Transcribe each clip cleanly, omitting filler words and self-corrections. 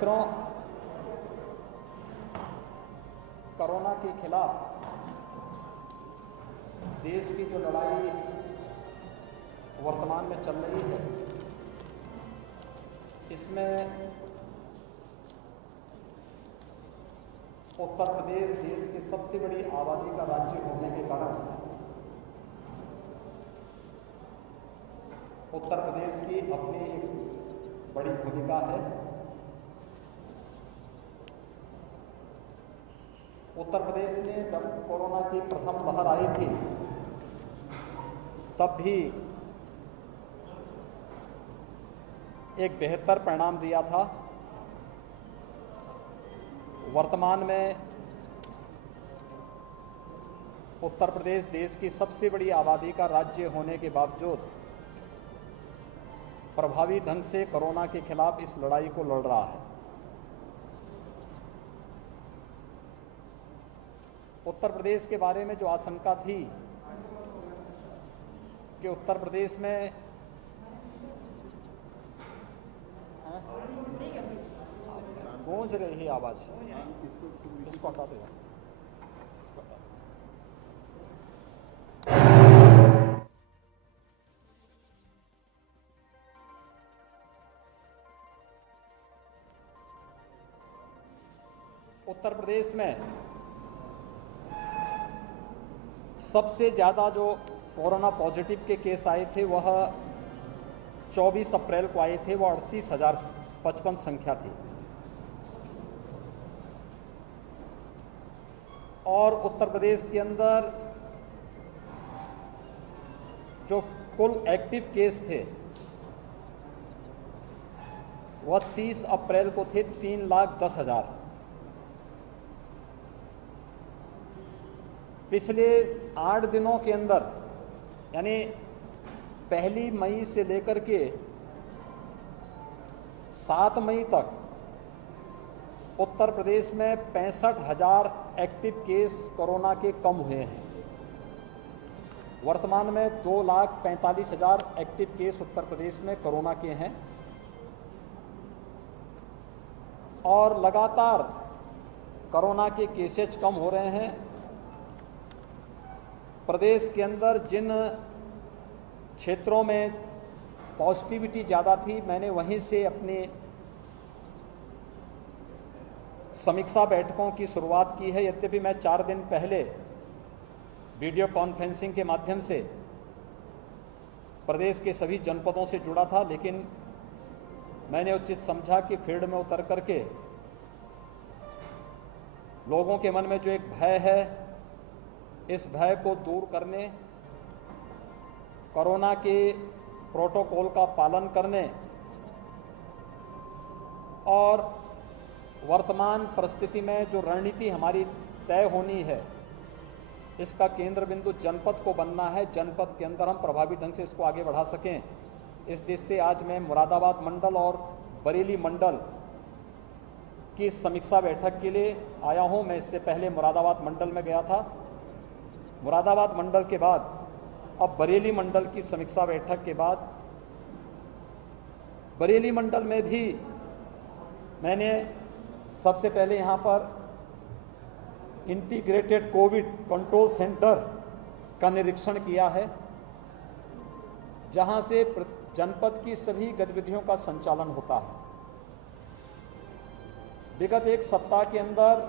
मित्रों, कोरोना के खिलाफ देश की जो लड़ाई वर्तमान में चल रही है, इसमें उत्तर प्रदेश देश की सबसे बड़ी आबादी का राज्य होने के कारण उत्तर प्रदेश की अपनी एक बड़ी भूमिका है। उत्तर प्रदेश में जब कोरोना की प्रथम लहर आई थी, तब भी एक बेहतर परिणाम दिया था। वर्तमान में उत्तर प्रदेश देश की सबसे बड़ी आबादी का राज्य होने के बावजूद प्रभावी ढंग से कोरोना के खिलाफ इस लड़ाई को लड़ रहा है। उत्तर प्रदेश के बारे में जो आशंका थी कि उत्तर प्रदेश में गूंज रही है आवाज, इसको हटा दो। उत्तर प्रदेश में सबसे ज्यादा जो कोरोना पॉजिटिव के केस आए थे वह 24 अप्रैल को आए थे। वह 38,055 संख्या थी और उत्तर प्रदेश के अंदर जो कुल एक्टिव केस थे वह 30 अप्रैल को थे 3,10,000। पिछले 8 दिनों के अंदर यानी 1 मई से लेकर के 7 मई तक उत्तर प्रदेश में 65,000 एक्टिव केस कोरोना के कम हुए हैं। वर्तमान में 2,45,000 एक्टिव केस उत्तर प्रदेश में कोरोना के हैं और लगातार कोरोना के केसेज कम हो रहे हैं। प्रदेश के अंदर जिन क्षेत्रों में पॉजिटिविटी ज़्यादा थी, मैंने वहीं से अपनी समीक्षा बैठकों की शुरुआत की है। यद्यपि मैं 4 दिन पहले वीडियो कॉन्फ्रेंसिंग के माध्यम से प्रदेश के सभी जनपदों से जुड़ा था, लेकिन मैंने उचित समझा कि फील्ड में उतर करके लोगों के मन में जो एक भय है, इस भय को दूर करने, कोरोना के प्रोटोकॉल का पालन करने और वर्तमान परिस्थिति में जो रणनीति हमारी तय होनी है, इसका केंद्र बिंदु जनपद को बनना है। जनपद के अंदर हम प्रभावी ढंग से इसको आगे बढ़ा सकें, इस देश से आज मैं मुरादाबाद मंडल और बरेली मंडल की समीक्षा बैठक के लिए आया हूं। मैं इससे पहले मुरादाबाद मंडल में गया था। मुरादाबाद मंडल के बाद अब बरेली मंडल की समीक्षा बैठक के बाद बरेली मंडल में भी मैंने सबसे पहले यहां पर इंटीग्रेटेड कोविड कंट्रोल सेंटर का निरीक्षण किया है, जहां से जनपद की सभी गतिविधियों का संचालन होता है। विगत एक सप्ताह के अंदर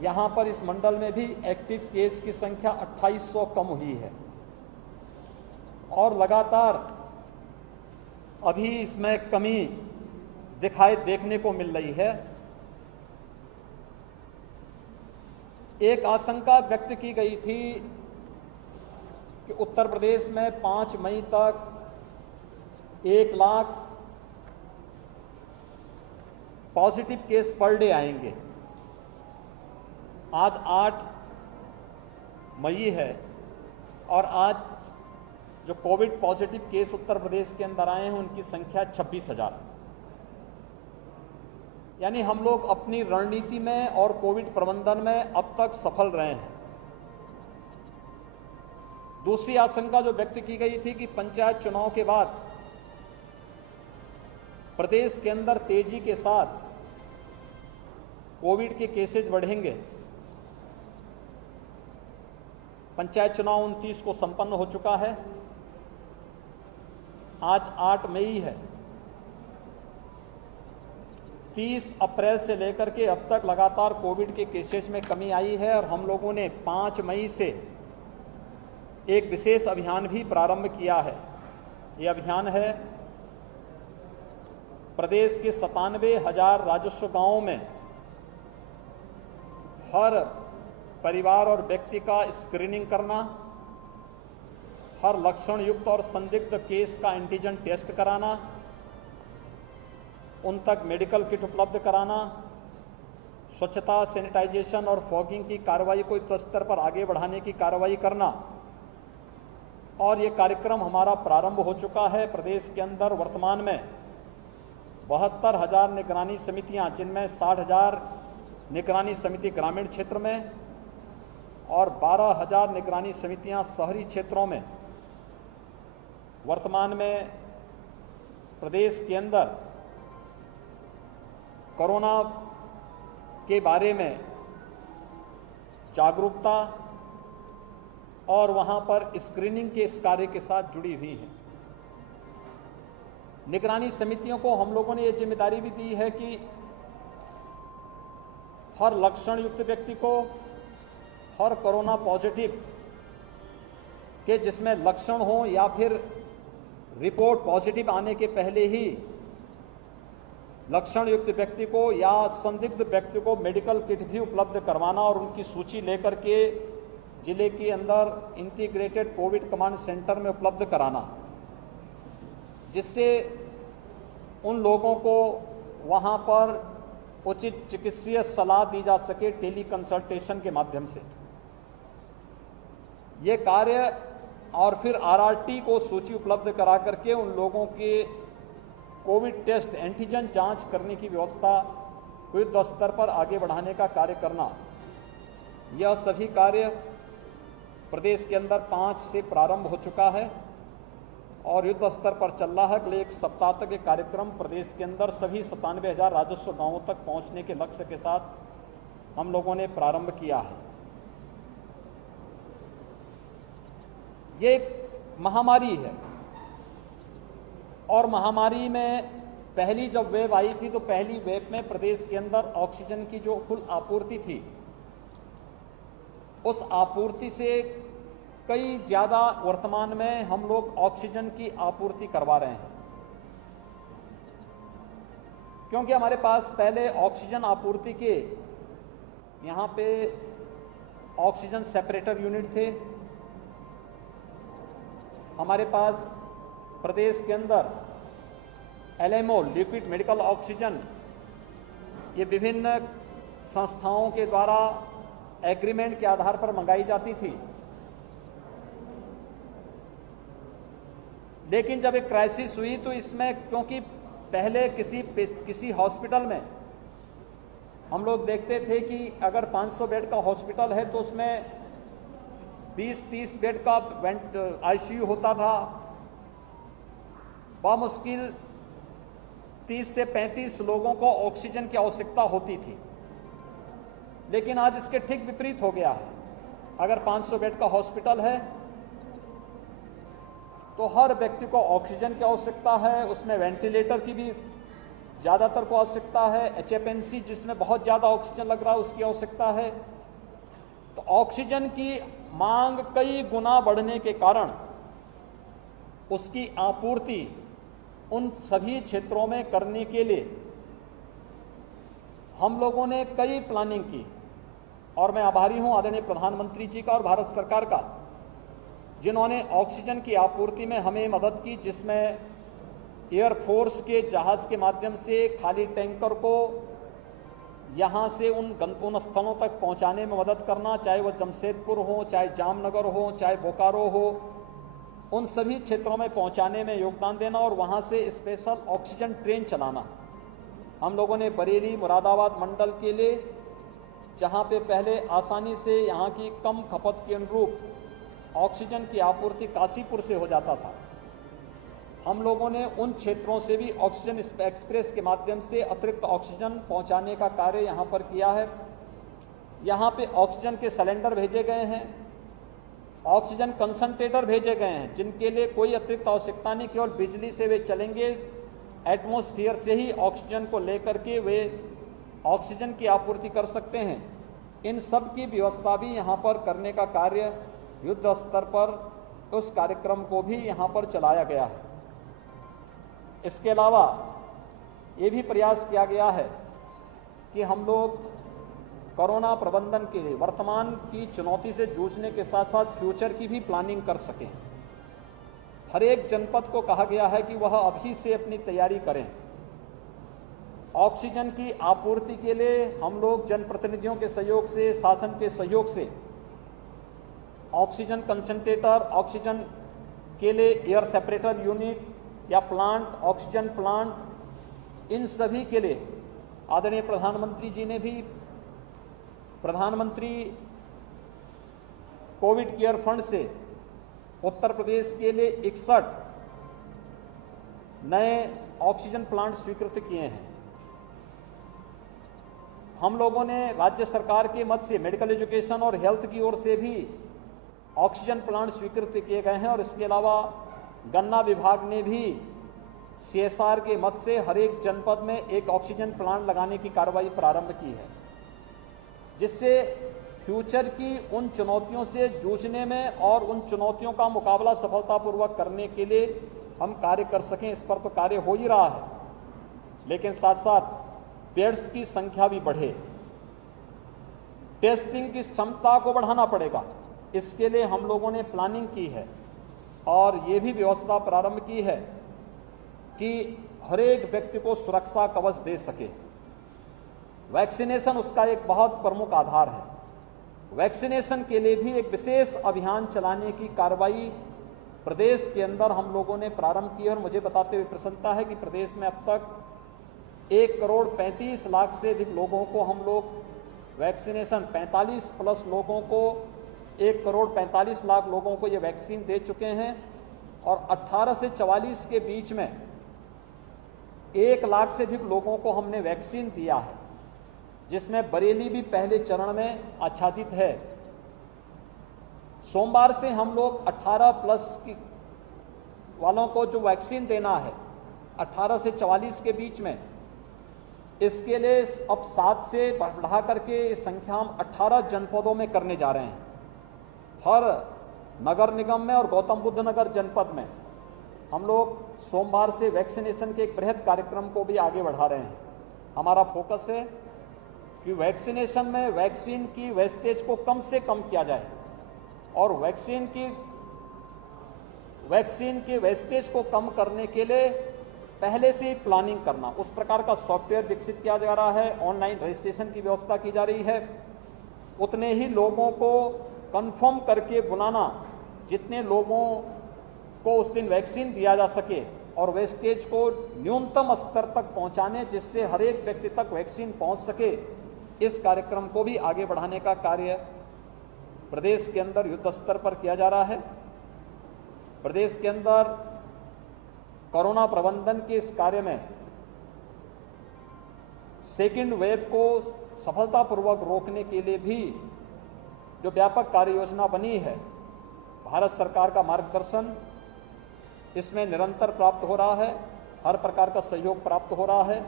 यहां पर इस मंडल में भी एक्टिव केस की संख्या 2800 कम हुई है और लगातार अभी इसमें कमी देखने को मिल रही है। एक आशंका व्यक्त की गई थी कि उत्तर प्रदेश में 5 मई तक 1 lakh positive case per day आएंगे। आज 8 मई है और आज जो Covid positive case Uttar Pradesh के अंदर आए हैं उनकी संख्या 26,000। यानी हम लोग अपनी रणनीति में और कोविड प्रबंधन में अब तक सफल रहे हैं। दूसरी आशंका जो व्यक्त की गई थी कि पंचायत चुनाव के बाद प्रदेश के अंदर तेजी के साथ कोविड के केसेज बढ़ेंगे। पंचायत चुनाव 29 को संपन्न हो चुका है। आज 8 मई है। 30 अप्रैल से लेकर के अब तक लगातार कोविड के केसेज में कमी आई है और हम लोगों ने 5 मई से एक विशेष अभियान भी प्रारंभ किया है। ये अभियान है प्रदेश के 97,000 राजस्व गांवों में हर परिवार और व्यक्ति का स्क्रीनिंग करना, हर लक्षण युक्त और संदिग्ध केस का एंटीजन टेस्ट कराना, उन तक मेडिकल किट उपलब्ध कराना, स्वच्छता, सैनिटाइजेशन और फॉगिंग की कार्रवाई को युद्ध स्तर पर आगे बढ़ाने की कार्रवाई करना। और ये कार्यक्रम हमारा प्रारंभ हो चुका है। प्रदेश के अंदर वर्तमान में 72,000 निगरानी समितियां, जिनमें 60,000 निगरानी समिति ग्रामीण क्षेत्र में और 12,000 निगरानी समितियां शहरी क्षेत्रों में वर्तमान में प्रदेश के अंदर कोरोना के बारे में जागरूकता और वहां पर स्क्रीनिंग के इस कार्य के साथ जुड़ी हुई हैं। निगरानी समितियों को हम लोगों ने ये जिम्मेदारी भी दी है कि हर लक्षण युक्त व्यक्ति को, हर कोरोना पॉजिटिव के जिसमें लक्षण हो या फिर रिपोर्ट पॉजिटिव आने के पहले ही लक्षण युक्त व्यक्ति को या संदिग्ध व्यक्ति को मेडिकल किट भी उपलब्ध करवाना और उनकी सूची लेकर के जिले के अंदर इंटीग्रेटेड कोविड कमांड सेंटर में उपलब्ध कराना, जिससे उन लोगों को वहां पर उचित चिकित्सीय सलाह दी जा सके टेली कंसल्टेशन के माध्यम से। ये कार्य और फिर आरआरटी को सूची उपलब्ध करा करके उन लोगों के कोविड टेस्ट एंटीजन जांच करने की व्यवस्था युद्ध स्तर पर आगे बढ़ाने का कार्य करना, यह सभी कार्य प्रदेश के अंदर 5 से प्रारंभ हो चुका है और युद्ध स्तर पर चल रहा है। अगले एक सप्ताह तक ये कार्यक्रम प्रदेश के अंदर सभी 97,000 राजस्व गांवों तक पहुंचने के लक्ष्य के साथ हम लोगों ने प्रारंभ किया है। ये एक महामारी है और महामारी में पहली जब वेव आई थी तो पहली वेव में प्रदेश के अंदर ऑक्सीजन की जो कुल आपूर्ति थी, उस आपूर्ति से कई ज़्यादा वर्तमान में हम लोग ऑक्सीजन की आपूर्ति करवा रहे हैं, क्योंकि हमारे पास पहले ऑक्सीजन आपूर्ति के यहाँ पे ऑक्सीजन सेपरेटर यूनिट थे। हमारे पास प्रदेश के अंदर एलएमओ, लिक्विड मेडिकल ऑक्सीजन, ये विभिन्न संस्थाओं के द्वारा एग्रीमेंट के आधार पर मंगाई जाती थी। लेकिन जब एक क्राइसिस हुई तो इसमें, क्योंकि पहले किसी हॉस्पिटल में हम लोग देखते थे कि अगर 500 बेड का हॉस्पिटल है तो उसमें 20-30 बेड का आईसीयू होता था। बामुश्किल 30 से 35 लोगों को ऑक्सीजन की आवश्यकता होती थी। लेकिन आज इसके ठीक विपरीत हो गया है। अगर 500 बेड का हॉस्पिटल है तो हर व्यक्ति को ऑक्सीजन की आवश्यकता है, उसमें वेंटिलेटर की भी ज़्यादातर को आवश्यकता है, एचएफएनसी जिसमें बहुत ज़्यादा ऑक्सीजन लग रहा है उसकी आवश्यकता है। तो ऑक्सीजन की मांग कई गुना बढ़ने के कारण उसकी आपूर्ति उन सभी क्षेत्रों में करने के लिए हम लोगों ने कई प्लानिंग की और मैं आभारी हूं आदरणीय प्रधानमंत्री जी का और भारत सरकार का, जिन्होंने ऑक्सीजन की आपूर्ति में हमें मदद की, जिसमें एयरफोर्स के जहाज के माध्यम से खाली टैंकर को यहाँ से उन गंतव्य स्थलों तक पहुँचाने में मदद करना, चाहे वह जमशेदपुर हो, चाहे जामनगर हो, चाहे बोकारो हो, उन सभी क्षेत्रों में पहुँचाने में योगदान देना और वहाँ से स्पेशल ऑक्सीजन ट्रेन चलाना। हम लोगों ने बरेली मुरादाबाद मंडल के लिए, जहाँ पे पहले आसानी से यहाँ की कम खपत के अनुरूप ऑक्सीजन की आपूर्ति काशीपुर से हो जाता था, हम लोगों ने उन क्षेत्रों से भी ऑक्सीजन एक्सप्रेस के माध्यम से अतिरिक्त ऑक्सीजन पहुंचाने का कार्य यहां पर किया है। यहां पे ऑक्सीजन के सिलेंडर भेजे गए हैं, ऑक्सीजन कंसंट्रेटर भेजे गए हैं, जिनके लिए कोई अतिरिक्त आवश्यकता नहीं, केवल बिजली से वे चलेंगे। एटमॉस्फेयर से ही ऑक्सीजन को लेकर के वे ऑक्सीजन की आपूर्ति कर सकते हैं। इन सब की व्यवस्था भी यहाँ पर करने का कार्य युद्ध स्तर पर उस कार्यक्रम को भी यहाँ पर चलाया गया है। इसके अलावा ये भी प्रयास किया गया है कि हम लोग कोरोना प्रबंधन के लिए वर्तमान की चुनौती से जूझने के साथ साथ फ्यूचर की भी प्लानिंग कर सकें। हर एक जनपद को कहा गया है कि वह अभी से अपनी तैयारी करें। ऑक्सीजन की आपूर्ति के लिए हम लोग जनप्रतिनिधियों के सहयोग से, शासन के सहयोग से ऑक्सीजन कंसंट्रेटर, ऑक्सीजन के लिए एयर सेपरेटर यूनिट या प्लांट, ऑक्सीजन प्लांट, इन सभी के लिए आदरणीय प्रधानमंत्री जी ने भी प्रधानमंत्री कोविड केयर फंड से उत्तर प्रदेश के लिए 61 नए ऑक्सीजन प्लांट स्वीकृत किए हैं। हम लोगों ने राज्य सरकार के मद से मेडिकल एजुकेशन और हेल्थ की ओर से भी ऑक्सीजन प्लांट स्वीकृत किए गए हैं और इसके अलावा गन्ना विभाग ने भी CSR के मद से हर एक जनपद में एक ऑक्सीजन प्लांट लगाने की कार्रवाई प्रारंभ की है, जिससे फ्यूचर की उन चुनौतियों से जूझने में और उन चुनौतियों का मुकाबला सफलतापूर्वक करने के लिए हम कार्य कर सकें। इस पर तो कार्य हो ही रहा है, लेकिन साथ साथ बेड्स की संख्या भी बढ़े, टेस्टिंग की क्षमता को बढ़ाना पड़ेगा। इसके लिए हम लोगों ने प्लानिंग की है और ये भी व्यवस्था प्रारंभ की है कि हर एक व्यक्ति को सुरक्षा कवच दे सके। वैक्सीनेशन उसका एक बहुत प्रमुख आधार है। वैक्सीनेशन के लिए भी एक विशेष अभियान चलाने की कार्रवाई प्रदेश के अंदर हम लोगों ने प्रारंभ की है और मुझे बताते हुए प्रसन्नता है कि प्रदेश में अब तक 1,35,00,000 से अधिक लोगों को हम लोग वैक्सीनेशन 45+ लोगों को 1,45,00,000 लोगों को ये वैक्सीन दे चुके हैं और 18 से 44 के बीच में 1 लाख से अधिक लोगों को हमने वैक्सीन दिया है, जिसमें बरेली भी पहले चरण में आच्छादित है। सोमवार से हम लोग 18+ वालों को जो वैक्सीन देना है 18 से 44 के बीच में, इसके लिए अब 7 से बढ़ा करके संख्या हम 18 जनपदों में करने जा रहे हैं। हर नगर निगम में और गौतम बुद्ध नगर जनपद में हम लोग सोमवार से वैक्सीनेशन के एक बृहद कार्यक्रम को भी आगे बढ़ा रहे हैं। हमारा फोकस है कि वैक्सीनेशन में वैक्सीन की वेस्टेज को कम से कम किया जाए और वैक्सीन की वेस्टेज को कम करने के लिए पहले से ही प्लानिंग करना, उस प्रकार का सॉफ्टवेयर विकसित किया जा रहा है। ऑनलाइन रजिस्ट्रेशन की व्यवस्था की जा रही है। उतने ही लोगों को कंफर्म करके बुलाना जितने लोगों को उस दिन वैक्सीन दिया जा सके और वेस्टेज को न्यूनतम स्तर तक पहुंचाने, जिससे हर एक व्यक्ति तक वैक्सीन पहुंच सके। इस कार्यक्रम को भी आगे बढ़ाने का कार्य प्रदेश के अंदर युद्ध स्तर पर किया जा रहा है। प्रदेश के अंदर कोरोना प्रबंधन के इस कार्य में सेकेंड वेव को सफलतापूर्वक रोकने के लिए भी जो व्यापक कार्य योजना बनी है, भारत सरकार का मार्गदर्शन इसमें निरंतर प्राप्त हो रहा है, हर प्रकार का सहयोग प्राप्त हो रहा है।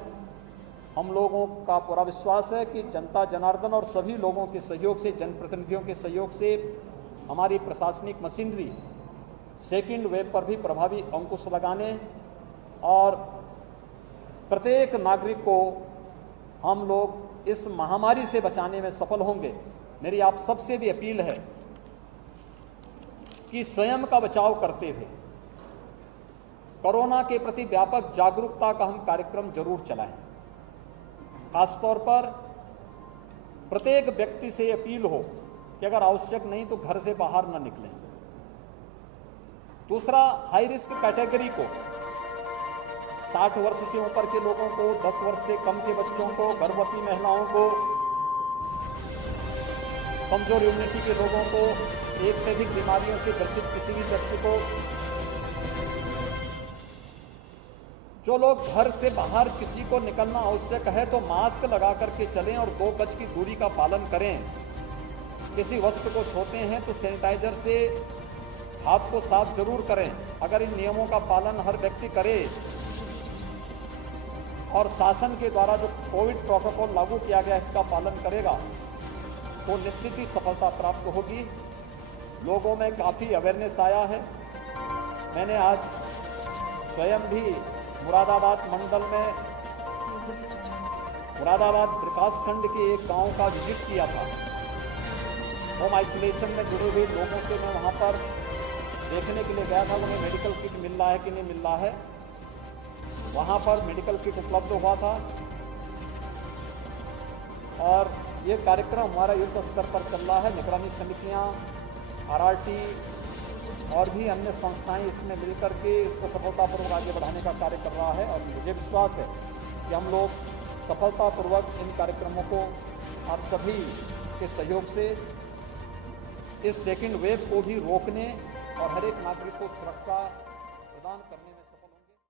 हम लोगों का पूरा विश्वास है कि जनता जनार्दन और सभी लोगों के सहयोग से, जनप्रतिनिधियों के सहयोग से हमारी प्रशासनिक मशीनरी सेकेंड वेव पर भी प्रभावी अंकुश लगाने और प्रत्येक नागरिक को हम लोग इस महामारी से बचाने में सफल होंगे। मेरी आप सबसे भी अपील है कि स्वयं का बचाव करते हुए कोरोना के प्रति व्यापक जागरूकता का हम कार्यक्रम जरूर चलाएं। खासतौर पर प्रत्येक व्यक्ति से अपील हो कि अगर आवश्यक नहीं तो घर से बाहर न निकलें। दूसरा, हाई रिस्क कैटेगरी को 60 वर्ष से ऊपर के लोगों को, 10 वर्ष से कम के बच्चों को, गर्भवती महिलाओं को, कमजोर इम्यूनिटी के लोगों को, एक से अधिक बीमारियों से ग्रसित किसी भी व्यक्ति को जो लोग घर से बाहर किसी को निकलना आवश्यक है तो मास्क लगा करके चलें और 2 गज की दूरी का पालन करें। किसी वस्तु को छूते हैं तो सैनिटाइजर से हाथ को साफ जरूर करें। अगर इन नियमों का पालन हर व्यक्ति करे और शासन के द्वारा जो कोविड प्रोटोकॉल लागू किया गया इसका पालन करेगा तो निश्चित ही सफलता प्राप्त होगी। लोगों में काफ़ी अवेयरनेस आया है। मैंने आज स्वयं भी मुरादाबाद मंडल में मुरादाबाद विकासखंड के एक गांव का विजिट किया था। होम आइसोलेशन में जुड़े हुए लोगों से मैं वहां पर देखने के लिए गया था उन्हें मेडिकल किट मिल रहा है कि नहीं मिल रहा है। वहां पर मेडिकल किट उपलब्ध हुआ था और ये कार्यक्रम हमारा युद्ध स्तर पर चल रहा है। निगरानी समितियां, RRT और भी अन्य संस्थाएं इसमें मिलकर के इसको सफलतापूर्वक आगे बढ़ाने का कार्य कर रहा है और मुझे विश्वास है कि हम लोग सफलतापूर्वक इन कार्यक्रमों को आप सभी के सहयोग से इस सेकेंड वेव को भी रोकने और हर एक नागरिक को सुरक्षा प्रदान करने में